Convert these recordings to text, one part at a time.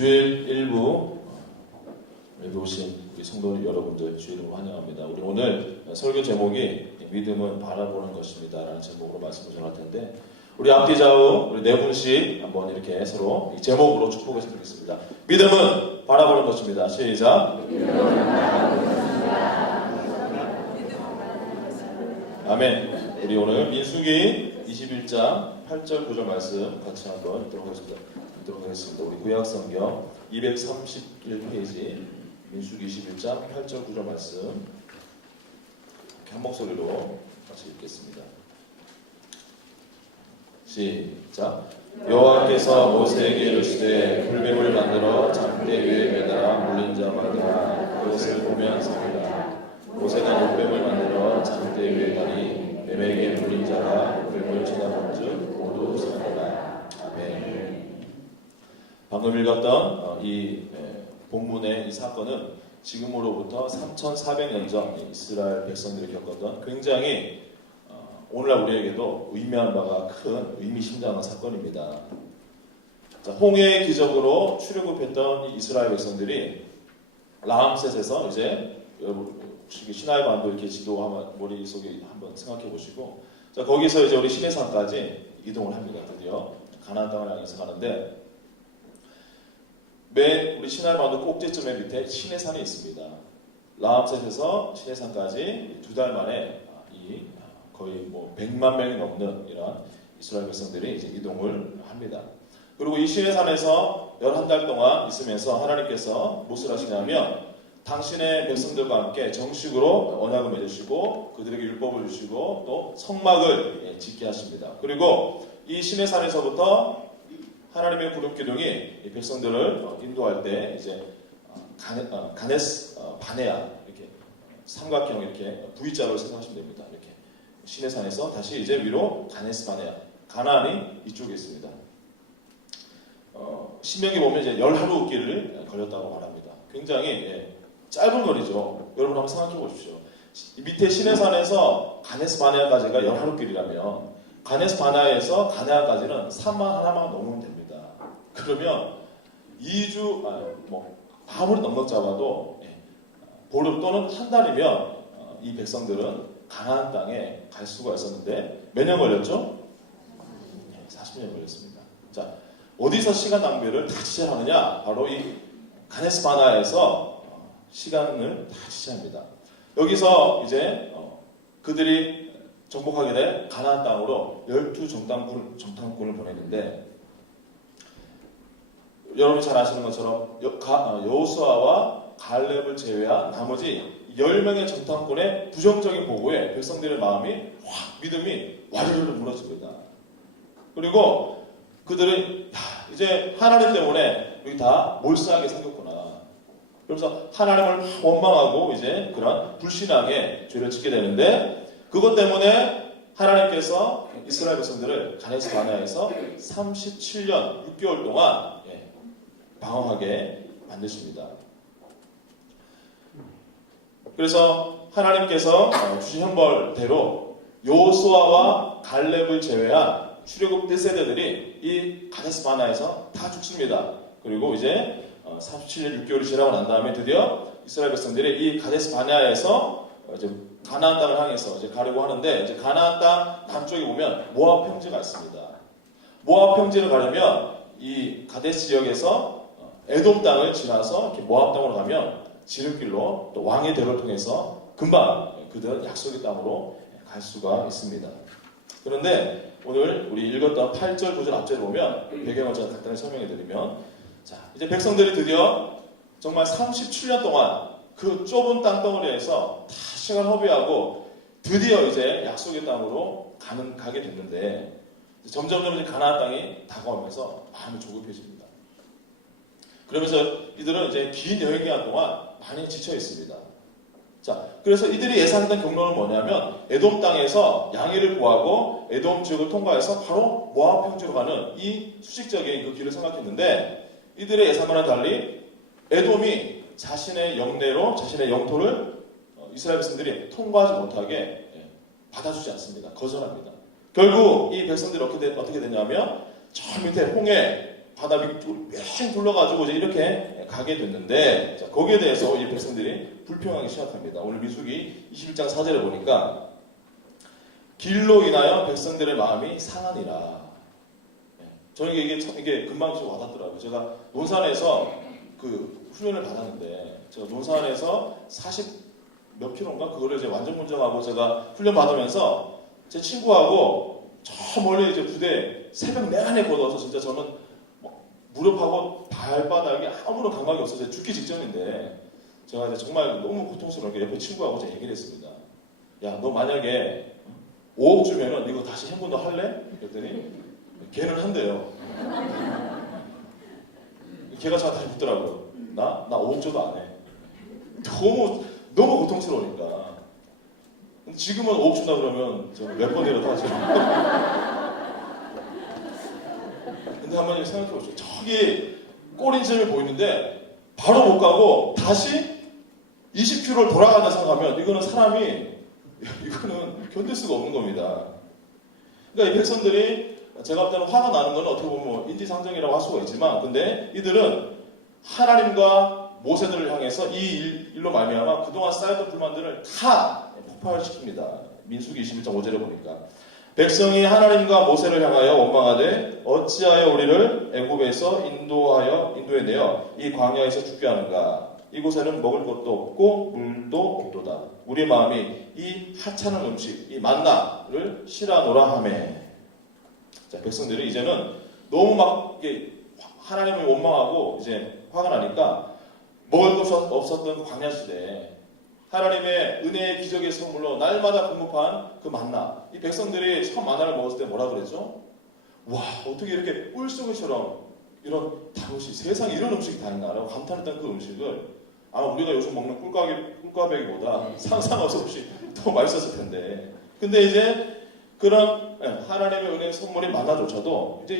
주일 일부 오신 우리 성도 여러분들 주일을 환영합니다. 우리 오늘 설교 제목이 믿음은 바라보는 것입니다 라는 제목으로 말씀을 전할 텐데, 우리 앞뒤 좌우 우리 네 분씩 한번 이렇게 서로 이 제목으로 축복했으면 좋겠습니다. 믿음은 바라보는 것입니다. 시작. 아멘. 우리 오늘 민수기 21장 8절 9절 말씀 같이 한번 읽도록 하겠습니다. 우리 구약성경 231페이지 민수기 21장 8절 9절 말씀 이렇게 한 목소리로 같이 읽겠습니다. 시작. 여호와께서 모세에게 이르시되 불뱀을 만들어 장대 위에 매달아 물린 자마다 그것을 보면 삽니다. 모세가 물뱀을 만들어 장대 위에 다니 뱀에게 물린 자가 뱀을 쳐다본즉 모두 살아나라. 아멘. 방금 읽었던 이 본문의 이 사건은 지금으로부터 3,400년 전 이스라엘 백성들이 겪었던 굉장히 오늘날 우리에게도 의미한 바가 큰 의미심장한 사건입니다. 자, 홍해의 기적으로 출애굽했던 이스라엘 백성들이 라암셋에서 이제 여러분 혹시 시나이 반도 이렇게 지도 한번 머릿속에 한번 생각해 보시고, 자, 거기서 이제 우리 시내산까지 이동을 합니다. 드디어 가나안 땅을 향해서 가는데, 맨 우리 시나이 반도 꼭지점의 밑에 시내산이 있습니다. 라암셋에서 시내산까지 2달 만에 이 거의 뭐 100만 명이 넘는 이런 이스라엘 백성들이 이제 이동을 합니다. 그리고 이 시내산에서 11달 동안 있으면서 하나님께서 무엇을 하시냐면 당신의 백성들과 함께 정식으로 언약을 맺으시고 그들에게 율법을 주시고 또 성막을 짓게 하십니다. 그리고 이 시내산에서부터 하나님의 구름 기둥이 이 백성들을 인도할 때 이제 가네스 바네아 이렇게 삼각형 이렇게 V자로 생각하시면 됩니다. 이렇게 시내산에서 다시 이제 위로 가네스 바네아, 가나안이 이쪽에 있습니다. 신명기 보면 이제 10하루 길을 걸렸다고 말합니다. 굉장히 짧은 거리죠. 여러분 한번 생각해 보십시오. 밑에 시내산에서 가네스 바네아까지가 10하루 길이라면 가네스 바네아에서 가나안까지는 산만 하나만 넘으면 됩니다. 그러면 2주 아무리 넉넉 잡아도 보름 또는 한 달이면 이 백성들은 가나안 땅에 갈 수가 있었는데 몇 년 걸렸죠? 40년 걸렸습니다. 자, 어디서 시간 낭비를 다 지체하느냐? 바로 이 가네스 바네아에서 시간을 다 지체합니다. 여기서 이제 그들이 정복하게 된 가나안 땅으로 12정탐꾼을 보내는데, 여러분이 잘 아시는 것처럼 여호수아와 갈렙을 제외한 나머지 10명의 정탐꾼의 부정적인 보고에 백성들의 마음이 믿음이 와르르 무너집니다. 그리고 그들은 이제 하나님 때문에 우리 다 몰수하게 생겼구나. 그러면서 하나님을 원망하고 이제 그런 불신앙의 죄를 짓게 되는데, 그것 때문에 하나님께서 이스라엘 백성들을 가네스 바네아에서 37년 6개월 동안 방황하게 만드십니다. 그래서 하나님께서 주신 형벌대로 여호수아와 갈렙을 제외한 출애굽 1세대들이 이 가데스 바네아에서 다 죽습니다. 그리고 이제 37년 6개월이 지나고 난 다음에 드디어 이스라엘 백성들이 이 가데스 바네아에서 이제 가나안 땅을 향해서 이제 가려고 하는데, 이제 가나안 땅 남쪽에 보면 모압 평지가 있습니다. 모압 평지를 가려면 이 가데스 지역에서 에돔 땅을 지나서 이렇게 모압 땅으로 가면 지름길로 또 왕의 대로를 통해서 금방 그들 약속의 땅으로 갈 수가 있습니다. 그런데 오늘 우리 읽었던 8절 9절 앞절을 보면 배경을 제가 간단히 설명해 드리면, 자, 이제 백성들이 드디어 정말 37년 동안 그 좁은 땅덩어리에서 다 시간 허비하고 드디어 이제 약속의 땅으로 가게 됐는데, 점점 이제 가나안 땅이 다가오면서 마음이 조급해집니다. 그러면서 이들은 이제 긴 여행 기간 동안 많이 지쳐 있습니다. 자, 그래서 이들이 예상했던 경로는 뭐냐면 에돔 땅에서 양해를 구하고 에돔 지역을 통과해서 바로 모압 평지로 가는 이 수직적인 그 길을 생각했는데, 이들의 예상과는 달리 에돔이 자신의 영내로 자신의 영토를 이스라엘 백성들이 통과하지 못하게 받아주지 않습니다. 거절합니다. 결국 이 백성들이 어떻게 됐냐면 저 밑에 홍해 바다 위쪽으로 뺑 둘러가지고 이제 이렇게 가게 됐는데, 자, 거기에 대해서 이 백성들이 불평하기 시작합니다. 오늘 민수기 21장 4절에 보니까 길로 인하여 백성들의 마음이 상하니라. 저는 이게 금방 좀 와닿더라고요. 제가 논산에서 그 훈련을 받았는데, 제가 논산에서 40 몇 킬로인가 그거를 이제 완전 운전하고 제가 훈련 받으면서 제 친구하고 저 멀리 이제 부대 새벽 내내 걸어서 진짜 저는 무릎하고 발바닥에 아무런 감각이 없어서 죽기 직전인데, 제가 이제 정말 너무 고통스럽게 옆에 친구하고 제가 얘기를 했습니다. 야, 너 만약에 5억 주면은 이거 다시 행군도 할래? 그랬더니 걔는 한대요. 걔가 저한테 다시 묻더라고요. 나 5억 줘도 안 해. 너무 고통스러우니까. 지금은 5억 준다 그러면 제가 몇 번이라도 하죠. 근데 한번 생각해 보시죠. 저기 꼬린점이 보이는데 바로 못 가고 다시 20km를 돌아간다 생각하면 이거는 견딜 수가 없는 겁니다. 그러니까 이 백성들이 제가 볼 때는 화가 나는 건 어떻게 보면 뭐 인지상정이라고 할 수가 있지만, 근데 이들은 하나님과 모세들을 향해서 이 일로 말미암아 그동안 쌓였던 불만들을 다 폭발시킵니다. 민수기 21장 5절에 보니까 백성이 하나님과 모세를 향하여 원망하되 어찌하여 우리를 애굽에서 인도해 내어 이 광야에서 죽게 하는가. 이곳에는 먹을 것도 없고 물도 없도다. 우리 마음이 이 하찮은 음식, 이 만나를 싫어하노라 하매. 자, 백성들이 이제는 너무 막 하나님을 원망하고 이제 화가 나니까 먹을 것이 없었던 광야 시대에 하나님의 은혜의 기적의 선물로 날마다 공급한 그 만나. 이 백성들이 처음 만나를 먹었을 때 뭐라 그랬죠? 와, 어떻게 이렇게 꿀송이처럼 이런 다것이 세상에 이런 음식이 다 있나라고 감탄했던 그 음식을 아마 우리가 요즘 먹는 꿀꽈배기보다 상상 없이 더 맛있었을 텐데. 근데 이제 그런 하나님의 은혜의 선물이 만나조차도 이제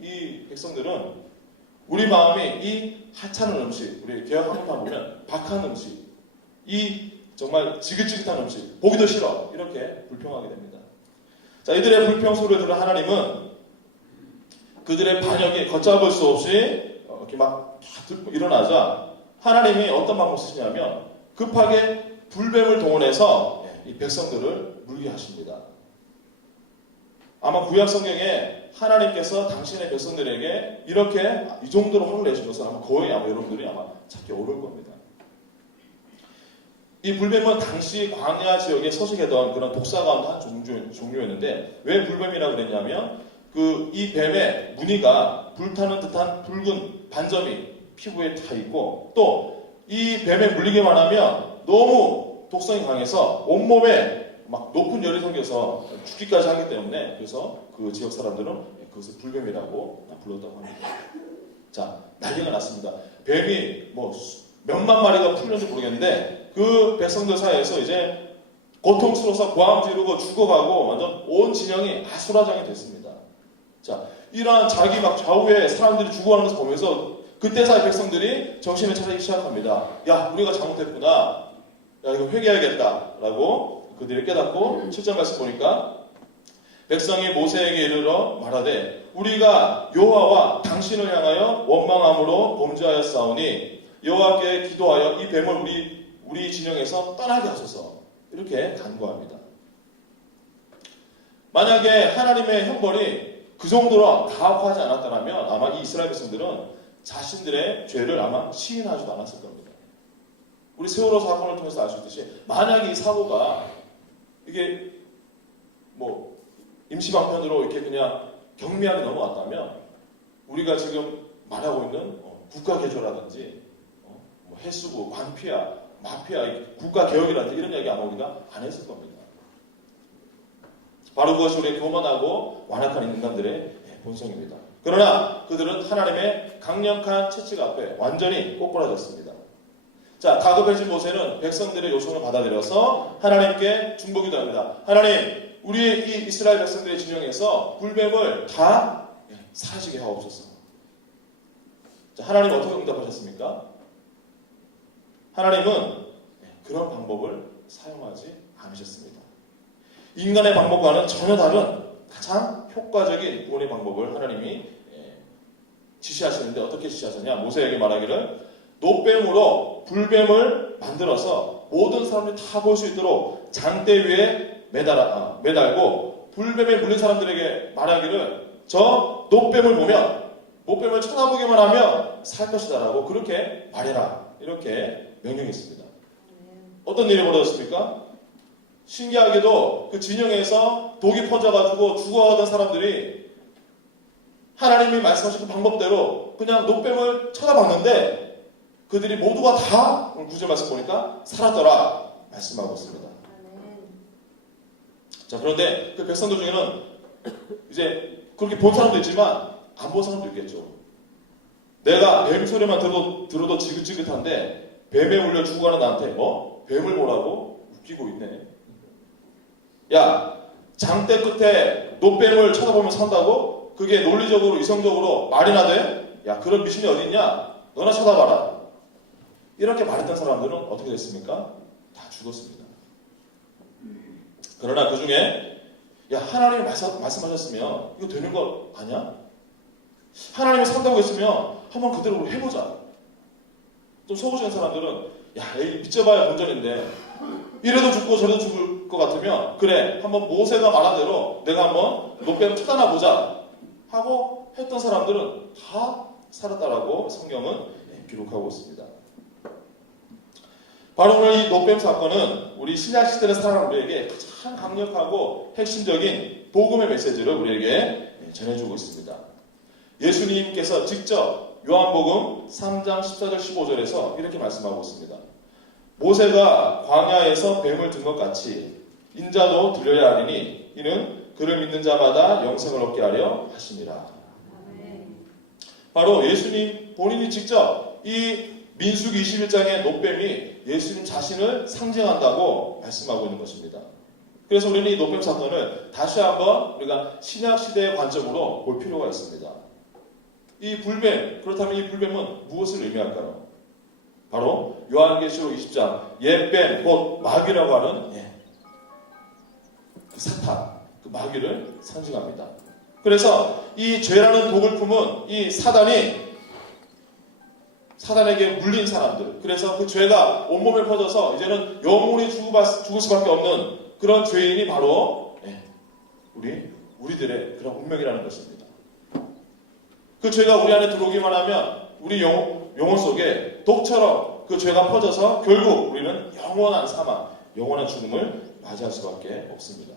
이 백성들은 우리 마음이 이 하찮은 음식, 우리 개혁 한국판 보면 박한 음식, 이 정말 지긋지긋한 음식, 보기도 싫어, 이렇게 불평하게 됩니다. 자, 이들의 불평 소리를 들은 하나님은 그들의 반역이 걷잡을 수 없이 이렇게 막 일어나자 하나님이 어떤 방법을 쓰시냐면 급하게 불뱀을 동원해서 이 백성들을 물게 하십니다. 아마 구약 성경에 하나님께서 당신의 백성들에게 이렇게 이 정도로 화를 내신 것은 아마 여러분들이 찾기 어려울 겁니다. 이 불뱀은 당시 광야 지역에 서식하던 그런 독사 가운데 한 종류였는데, 왜 불뱀이라고 그랬냐면 이 뱀의 무늬가 불타는 듯한 붉은 반점이 피부에 타 있고, 또 이 뱀에 물리기만 하면 너무 독성이 강해서 온몸에 막 높은 열이 생겨서 죽기까지 하기 때문에, 그래서 그 지역 사람들은 그것을 불뱀이라고 불렀다고 합니다. 자, 난리가 났습니다. 뱀이 몇만 마리가 풀렸는지 모르겠는데 그 백성들 사이에서 이제 고통스러워서 고함 지르고 죽어가고 완전 온 진영이 아수라장이 됐습니다. 자, 이러한 자기 막 좌우에 사람들이 죽어가는 것을 보면서 그때서야 백성들이 정신을 차리기 시작합니다. 야, 우리가 잘못했구나. 야, 이거 회개해야겠다. 라고 그들이 깨닫고 7절 말씀 보니까 백성이 모세에게 이르러 말하되 우리가 여호와와 당신을 향하여 원망함으로 범죄하였사오니 여호와께 기도하여 이 뱀을 우리 진영에서 떠나게 하소서. 이렇게 간구합니다. 만약에 하나님의 형벌이 그 정도로 가혹하지 않았다면 아마 이 이스라엘 백성들은 자신들의 죄를 아마 시인하지도 않았을 겁니다. 우리 세월호 사건을 통해서 알 수 있듯이 만약에 이 사고가 이게 임시방편으로 이렇게 그냥 경미하게 넘어갔다면 우리가 지금 말하고 있는 국가개조라든지 해수부, 관피아, 마피아, 국가개혁이라든지 이런 이야기 아마 우리가 안 했을 겁니다. 바로 그것이 우리의 교만하고 완악한 인간들의 본성입니다. 그러나 그들은 하나님의 강력한 채찍 앞에 완전히 꼬꾸라졌습니다. 자, 다급해진 모세는 백성들의 요청을 받아들여서 하나님께 중보기도 합니다. 하나님, 우리 이 이스라엘 백성들의 진영에서 불뱀을 다 사라지게 하옵소서. 자, 하나님 어떻게 응답하셨습니까? 하나님은 그런 방법을 사용하지 않으셨습니다. 인간의 방법과는 전혀 다른 가장 효과적인 구원의 방법을 하나님이 지시하시는데 어떻게 지시하셨냐? 모세에게 말하기를 노뱀으로 불뱀을 만들어서 모든 사람들이 다 볼 수 있도록 장대 위에 매달고 불뱀에 물린 사람들에게 말하기를 저 노뱀을 보면 노뱀을 쳐다보기만 하면 살 것이다라고 그렇게 말해라. 이렇게 명령했습니다. 어떤 일이 벌어졌습니까? 신기하게도 그 진영에서 독이 퍼져가지고 죽어가던 사람들이 하나님이 말씀하신 그 방법대로 그냥 노뱀을 쳐다봤는데 그들이 모두가 다 오늘 9절 말씀 보니까 살았더라 말씀하고 있습니다. 자, 그런데 그 백성들 중에는 이제 그렇게 본 사람도 있지만 안 본 사람도 있겠죠. 내가 뱀 소리만 들어도 지긋지긋한데 뱀에 물려 죽어가는 나한테 뭐? 뱀을 보라고? 웃기고 있네. 야, 장대 끝에 노뱀을 쳐다보면 산다고? 그게 논리적으로 이성적으로 말이나 돼? 야, 그런 미신이 어디 있냐? 너나 쳐다봐라. 이렇게 말했던 사람들은 어떻게 됐습니까? 다 죽었습니다. 그러나 그 중에 야, 하나님이 말씀하셨으면 이거 되는 거 아니야? 하나님이 산다고 했으면 한번 그대로 해보자. 좀 소부적인 사람들은 야, 에이, 믿져봐야 본전인데 이래도 죽고 저래도 죽을 것 같으면 그래, 한번 모세가 말한 대로 내가 한번 노뱀을 쳐다나 보자 하고 했던 사람들은 다 살았다라고 성경은 기록하고 있습니다. 바로 오늘 이 노뱀 사건은 우리 신약시대를 살아가는 우리에게 가장 강력하고 핵심적인 복음의 메시지를 우리에게 전해주고 있습니다. 예수님께서 직접 요한복음 3장 14절 15절에서 이렇게 말씀하고 있습니다. 모세가 광야에서 뱀을 든 것 같이 인자도 들려야 하리니 이는 그를 믿는 자마다 영생을 얻게 하려 하심이라. 바로 예수님 본인이 직접 이 민수기 21장의 노뱀이 예수님 자신을 상징한다고 말씀하고 있는 것입니다. 그래서 우리는 이 노뱀 사건을 다시 한번 우리가 신약시대의 관점으로 볼 필요가 있습니다. 이 불뱀, 그렇다면 이 불뱀은 무엇을 의미할까요? 바로 요한계시록 20장 옛뱀, 곧 마귀라고 하는 그 사탄, 그 마귀를 상징합니다. 그래서 이 죄라는 독을 품은 이 사단에게 물린 사람들, 그래서 그 죄가 온몸에 퍼져서 이제는 영원히 죽을 수밖에 없는 그런 죄인이 바로 우리들의 그런 운명이라는 것입니다. 그 죄가 우리 안에 들어오기만 하면 우리 영혼 속에 독처럼 그 죄가 퍼져서 결국 우리는 영원한 사망, 영원한 죽음을 맞이할 수밖에 없습니다.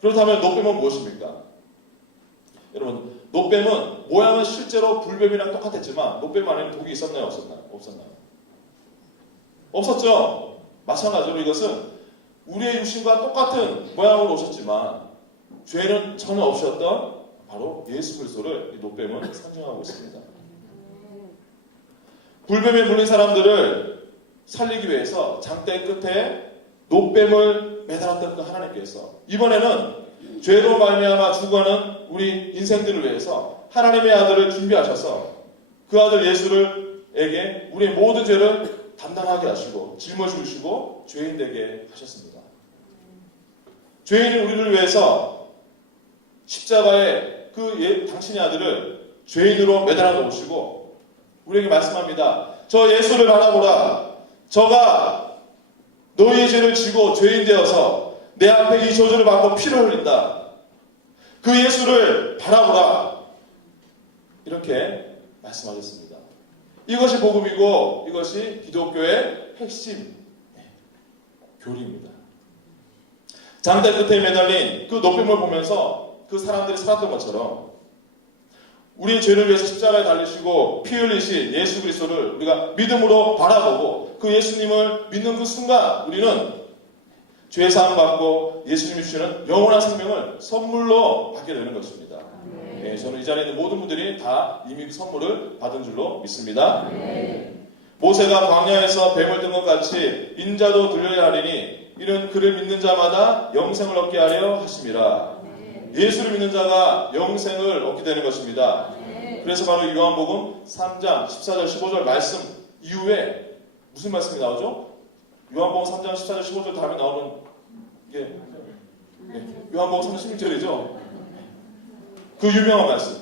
그렇다면 노뱀은 무엇입니까? 여러분, 노뱀은 모양은 실제로 불뱀이랑 똑같았지만 노뱀 안에는 독이 있었나요? 없었나요? 없었죠. 마찬가지로 이것은 우리의 육신과 똑같은 모양으로 오셨지만 죄는 전혀 없으셨던 바로 예수 그리스도를 이 노뱀은 상징하고 있습니다. 불뱀에 물린 사람들을 살리기 위해서 장대 끝에 노뱀을 매달았던 그 하나님께서 이번에는 죄로 말미암아 죽어가는 우리 인생들을 위해서 하나님의 아들을 준비하셔서 그 아들 예수를에게 우리의 모든 죄를 담당하게 하시고 짊어지시고 죄인 되게 하셨습니다. 죄인인 우리를 위해서 십자가에 당신의 아들을 죄인으로 매달아 놓으시고 우리에게 말씀합니다. 저 예수를 바라보라. 저가 너희의 죄를 지고 죄인 되어서 내 앞에 이 저주를 받고 피를 흘린다. 그 예수를 바라보라. 이렇게 말씀하셨습니다. 이것이 복음이고 이것이 기독교의 핵심 교리입니다. 장대 끝에 매달린 그 노뱀을 보면서 그 사람들이 살았던 것처럼 우리의 죄를 위해서 십자가에 달리시고 피 흘리신 예수 그리스도를 우리가 믿음으로 바라보고 그 예수님을 믿는 그 순간 우리는 죄 사함 받고 예수님이 주시는 영원한 생명을 선물로 받게 되는 것입니다. 네, 저는 이 자리에 있는 모든 분들이 다 이미 그 선물을 받은 줄로 믿습니다. 모세가 광야에서 뱀을 든 것 같이 인자도 들려야 하리니 이는 그를 믿는 자마다 영생을 얻게 하려 하심이라. 예수를 믿는 자가 영생을 얻게 되는 것입니다. 그래서 바로 요한복음 3장 14절 15절 말씀 이후에 무슨 말씀이 나오죠? 요한복음 3장 14절 15절 다음에 나오는 게 요한복음 3장 16절이죠. 그 유명한 말씀.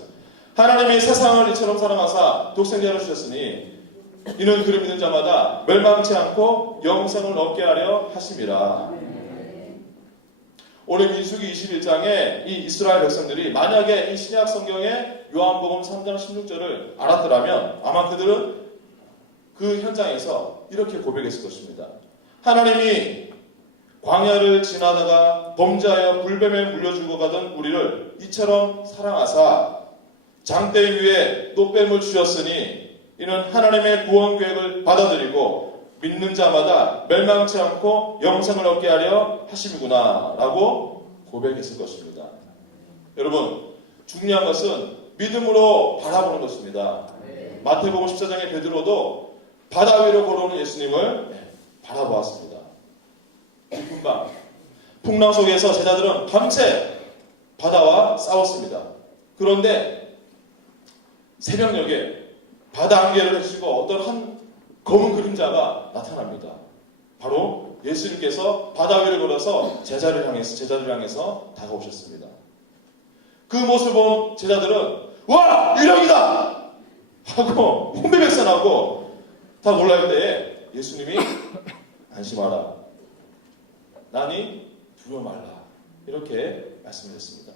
하나님이 세상을 이처럼 사랑하사 독생자를 주셨으니 이는 그를 믿는 자마다 멸망치 않고 영생을 얻게 하려 하심이라. 오늘 민수기 21장에 이 이스라엘 백성들이 만약에 이 신약 성경의 요한복음 3장 16절을 알았더라면 아마 그들은 그 현장에서 이렇게 고백했을 것입니다. 하나님이 광야를 지나다가 범죄하여 불뱀에 물려 죽어가던 우리를 이처럼 사랑하사 장대 위에 노뱀을 주셨으니 이는 하나님의 구원 계획을 받아들이고 믿는 자마다 멸망치 않고 영생을 얻게 하려 하심이구나 라고 고백했을 것입니다. 여러분, 중요한 것은 믿음으로 바라보는 것입니다. 마태복음 14장의 베드로도 바다 위로 걸어오는 예수님을 바라보았습니다. 깊은 밤 풍랑 속에서 제자들은 밤새 바다와 싸웠습니다. 그런데 새벽녘에 바다 안개를 헤치고 어떤 한 검은 그림자가 나타납니다. 바로 예수님께서 바다 위를 걸어서 제자를 향해서 다가오셨습니다. 그 모습을 본 제자들은 와! 유령이다! 하고 혼비백산하고 다 놀랄 때에 예수님이 안심하라. 나니 두려워 말라. 이렇게 말씀하셨습니다.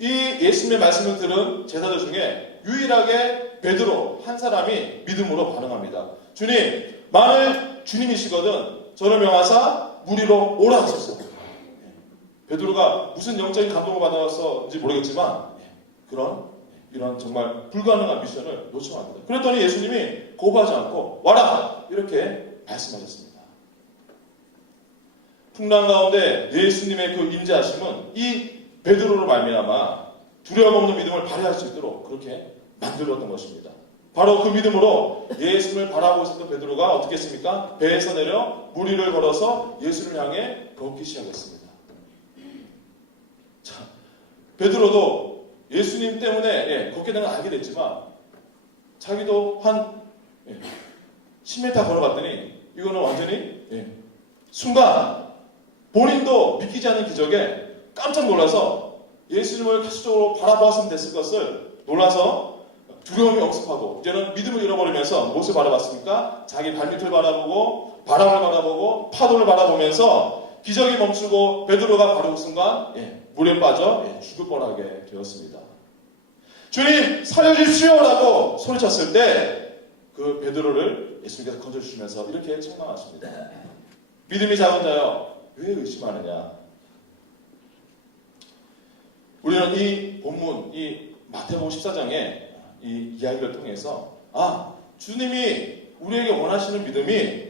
이 예수님의 말씀을 들은 제자들 중에 유일하게 베드로 한 사람이 믿음으로 반응합니다. 주님, 만일 주님이시거든 저를 명하사 물 위로 오라 하소서. 베드로가 무슨 영적인 감동을 받았었는지 모르겠지만 이런 정말 불가능한 미션을 요청합니다. 그랬더니 예수님이 거부하지 않고 와라! 이렇게 말씀하셨습니다. 풍랑 가운데 예수님의 그 임재하심은 이 베드로로 말미암아 두려움 없는 믿음을 발휘할 수 있도록 그렇게 만들었던 것입니다. 바로 그 믿음으로 예수님을 바라보고 있었던 베드로가 어떻게 했습니까? 배에서 내려 물 위를 걸어서 예수를 향해 걷기 시작했습니다. 자, 베드로도 예수님 때문에 걷게 된 건 알게 됐지만 자기도 한 10m 걸어갔더니 이거는 완전히 순간 본인도 믿기지 않는 기적에 깜짝 놀라서 예수님을 가시적으로 바라보았으면 됐을 것을 놀라서 두려움이 억습하고 이제는 믿음을 잃어버리면서 무엇을 바라봤습니까? 자기 발밑을 바라보고 바람을 바라보고 파도를 바라보면서 기적이 멈추고 베드로가 바로 그 순간 물에 빠져 죽을 뻔하게 되었습니다. 주님 살려주십시오 라고 소리쳤을 때 그 베드로를 예수님께서 건져주시면서 이렇게 책망하십니다. 믿음이 작은 자여 왜 의심하느냐? 우리는 이 본문, 이 마태복음 14장의 이 이야기를 통해서 주님이 우리에게 원하시는 믿음이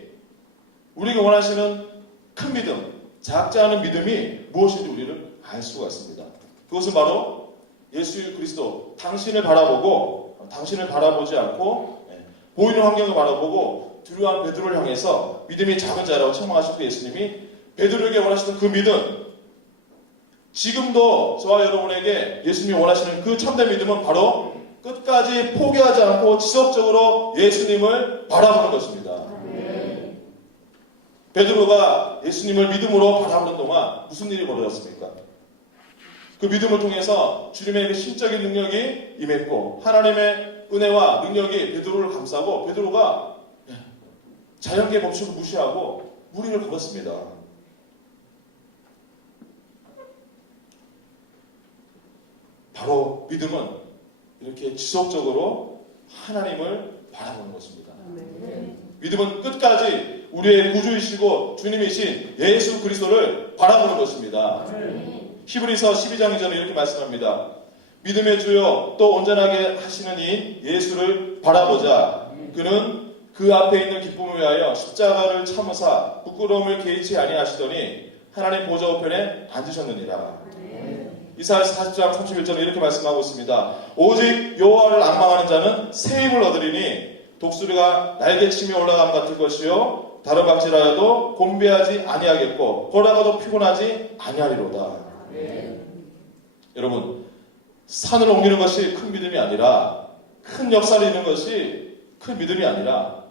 우리에게 원하시는 큰 믿음, 작지 않은 믿음이 무엇인지 우리를 알 수가 있습니다. 그것은 바로 예수 그리스도 당신을 바라보지 않고 보이는 환경을 바라보고 두려워한 베드로를 향해서 믿음이 작은 자라고 책망하신 그 예수님이 베드로에게 원하시는 그 믿음, 지금도 저와 여러분에게 예수님이 원하시는 그 참된 믿음은 바로 끝까지 포기하지 않고 지속적으로 예수님을 바라보는 것입니다. 베드로가 예수님을 믿음으로 바라보는 동안 무슨 일이 벌어졌습니까? 그 믿음을 통해서 주님의 그 신적인 능력이 임했고 하나님의 은혜와 능력이 베드로를 감싸고 베드로가 자연계의 법칙을 무시하고 물 위를 걸었습니다. 바로 믿음은 이렇게 지속적으로 하나님을 바라보는 것입니다. 믿음은 끝까지 우리의 구주이시고 주님이신 예수 그리스도를 바라보는 것입니다. 히브리서 12장 2절에 이렇게 말씀합니다. 믿음의 주요 또 온전하게 하시는 이 예수를 바라보자. 그는 그 앞에 있는 기쁨을 위하여 십자가를 참으사 부끄러움을 개의치 아니하시더니 하나님 보좌 우편에 앉으셨느니라. 이사야 40장 31절에 이렇게 말씀하고 있습니다. 오직 여호와를 앙망하는 자는 새 힘을 얻으리니 독수리가 날개침이 올라감 같을 것이요 다른 박질하여도 곤배하지 아니하겠고 걸어가도 피곤하지 아니하리로다. 여러분, 산을 옮기는 것이 큰 믿음이 아니라 큰 역사를 이루는 것이 큰 믿음이 아니라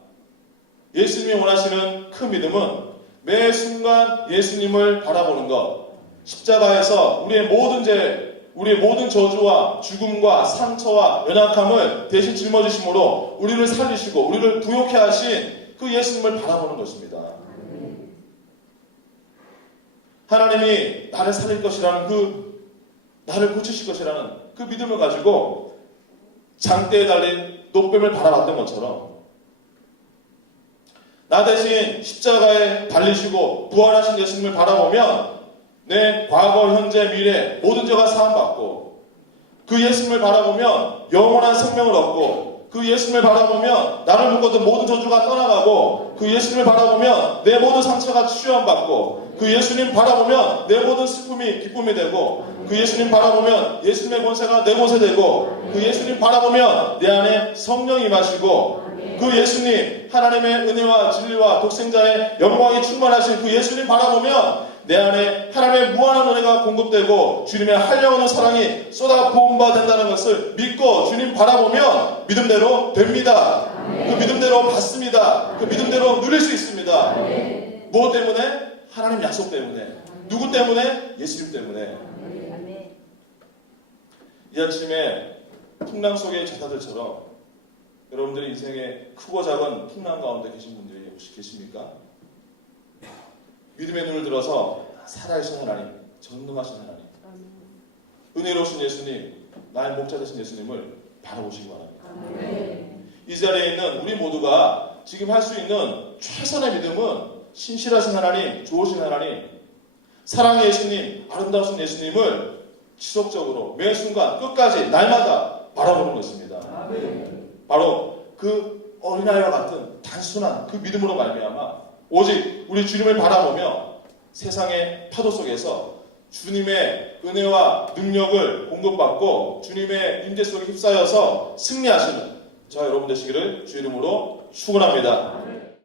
예수님이 원하시는 큰 믿음은 매 순간 예수님을 바라보는 것, 십자가에서 우리의 모든 죄, 우리의 모든 저주와 죽음과 상처와 연약함을 대신 짊어지심으로 우리를 살리시고 우리를 부욕해 하신 그 예수님을 바라보는 것입니다. 하나님이 나를 살릴 것이라는 나를 고치실 것이라는 그 믿음을 가지고 장대에 달린 노뱀을 바라봤던 것처럼 나 대신 십자가에 달리시고 부활하신 예수님을 바라보면 내 과거, 현재, 미래 모든 죄가 사함받고 그 예수님을 바라보면 영원한 생명을 얻고 그 예수님을 바라보면 나를 묶었던 모든 저주가 떠나가고 그 예수님을 바라보면 내 모든 상처가 치유함받고 그 예수님 바라보면 내 모든 슬픔이 기쁨이 되고 그 예수님 바라보면 예수님의 권세가 내 곳에 되고 그 예수님 바라보면 내 안에 성령이 임하시고 그 예수님 하나님의 은혜와 진리와 독생자의 영광이 충만하신 그 예수님 바라보면 내 안에 하나님의 무한한 은혜가 공급되고 주님의 한량없는 사랑이 쏟아 부음바 된다는 것을 믿고 주님 바라보면 믿음대로 됩니다. 그 믿음대로 받습니다. 그 믿음대로 누릴 수 있습니다. 무엇 때문에? 하나님 약속 때문에. 누구 때문에? 예수님 때문에. 이 아침에 풍랑 속의 제자들처럼 여러분들의 인생에 크고 작은 풍랑 가운데 계신 분들이 혹시 계십니까? 믿음의 눈을 들어서 살아계신 하나님, 전능하신 하나님, 은혜로우신 예수님, 나의 목자 되신 예수님을 바라보시기 바랍니다. 이 자리에 있는 우리 모두가 지금 할 수 있는 최선의 믿음은 신실하신 하나님, 좋으신 하나님, 사랑의 예수님, 아름다우신 예수님을 지속적으로 매 순간 끝까지 날마다 바라보는 것입니다. 바로 그 어린아이와 같은 단순한 그 믿음으로 말미암아 오직 우리 주님을 바라보며 세상의 파도 속에서 주님의 은혜와 능력을 공급받고 주님의 임재 속에 휩싸여서 승리하시는 저와 여러분 되시기를 주 이름으로 축원합니다.